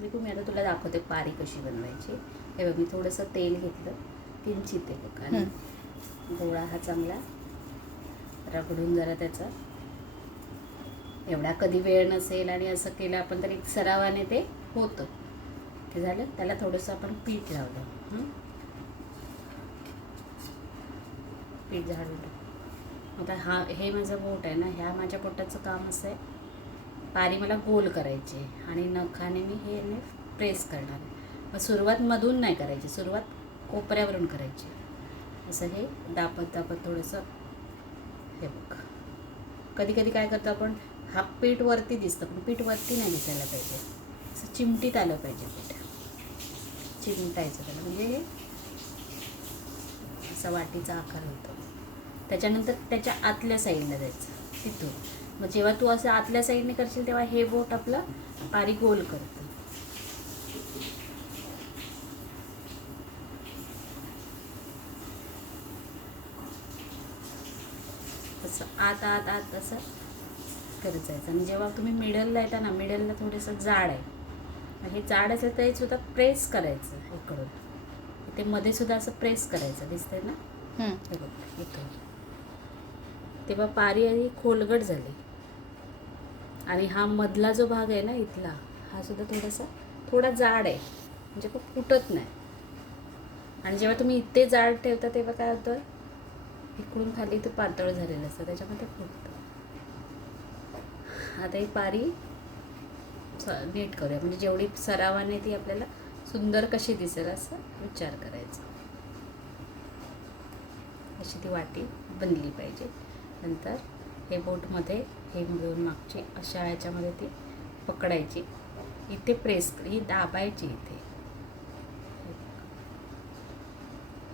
मी आता तुला दाखवते पारी कशी बनवायची. हे बघ, मी थोडंसं तेल घेतलं, किंचित आहे बघ, आणि गोळा हा चांगला रगडून जरा त्याचा, एवढा कधी वेळ नसेल आणि असं केलं आपण तर एक सरावाने ते होतं. ते झालं, त्याला थोडंसं आपण पीठ लावलं. पीठ झाडून आता हे माझं बोट आहे ना, ह्या माझ्या बोटाचं काम असं आहे, पारी मला गोल करायची आणि नखाने मी हे प्रेस करणार. मग सुरुवात मधून नाही करायची, सुरुवात कोपऱ्यावरून करायची. असं हे दाबत दाबत थोडंसं. हे बघ, कधी कधी काय करतो आपण, हा पीठ वरती दिसतं, पण पीठ वरती नाही दिसायला पाहिजे, असं चिमटीत आलं पाहिजे पीठ. चिमटायचं त्याला, म्हणजे हे असा वाटीचा आकार होतो. त्याच्यानंतर त्याच्या आतल्या साईडला जायचं तिथून. मग जेव्हा तू असं आतल्या साईडने करशील तेव्हा हे बोट आपलं पारी गोल करतं. असं आत आत आत असं करत जायचं. आणि जेव्हा तुम्ही मिडलला येता ना, मिडलला थोडंसं जाड आहे, हे जाड असेल तर हे सुद्धा प्रेस करायचं इकडून, ते मध्ये सुद्धा असं प्रेस करायचं, दिसतंय ना. हे बघ इथून, तेव्हा पारी आधी खोलगट झाली. आणि हा मधला जो भाग आहे ना इथला, हा सुद्धा थोडा जाड आहे, म्हणजे खूप फुटत नाही. आणि जेव्हा तुम्ही इथे जाड ठेवता तेव्हा काय होतं, इकडून खाली ते पातळ झालेलं असतं, त्याच्यामध्ये फुटतं. आता ही पारी नीट करूया, म्हणजे जेवढी सरावाने ती आपल्याला सुंदर कशी दिसेल असं विचार करायचा. अशी ती वाटी बनली पाहिजे. नंतर हे बोटमध्ये हे मिळून मागची अशा ह्याच्यामध्ये ती पकडायची, इथे प्रेस, ही दाबायची इथे,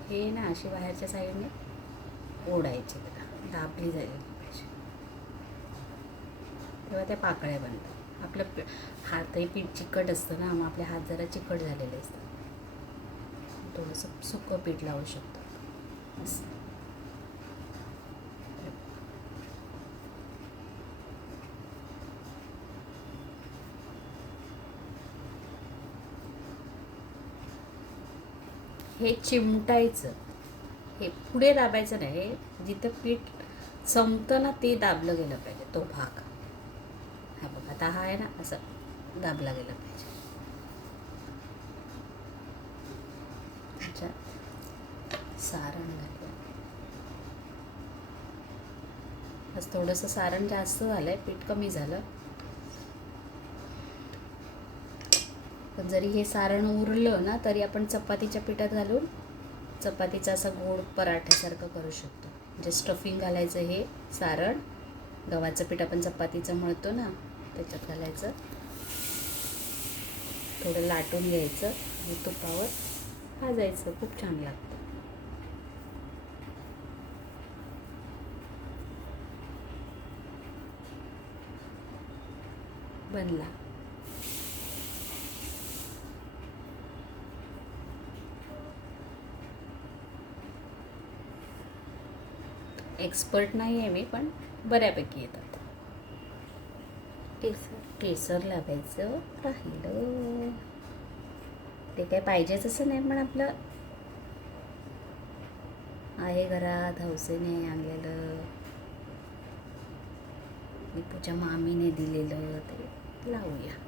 हे ना अशी बाहेरच्या साईडने ओढायची, त्याला दाबली जायला पाहिजे, तेव्हा त्या पाकळ्या बनतात. आपलं हातही पीठ चिकट असतं ना, मग आपले हात जरा चिकट झालेले असतात, थोडंसं सुकं पीठ लावू शकतो असं. हे चिमटायचं, हे पुढे दाबायचं नाही, हे जिथं पीठ संपतं ना ते दाबलं गेलं पाहिजे, तो भाग. हा बघ, आता हा आहे ना, असं दाबला गेला पाहिजे. सारण घालूया. आज थोडंसं सारण जास्त झालं आहे, पीठ कमी झालं, पण जरी हे सारण उरलं ना तरी आपण चपातीच्या पिठात घालून चपातीचा असा गोड पराठ्यासारखं करू शकतो. म्हणजे स्टफिंग घालायचं, हे सारण गव्हाचं पीठ आपण चपातीचं मळतो ना त्याच्यात घालायचं, थोडं लाटून घ्यायचं आणि तुपावर भाजायचं, खूप छान लागतं. बनला. एक्सपर्ट नाही आहे मी, पण बऱ्यापैकी येतात. केसर लावायचं राहिलं, ते काय पाहिजेच असं नाही, पण आपलं आहे घरात हौसेने आणलेलं, मी तुझ्या मामीने दिलेलं, ते लावूया.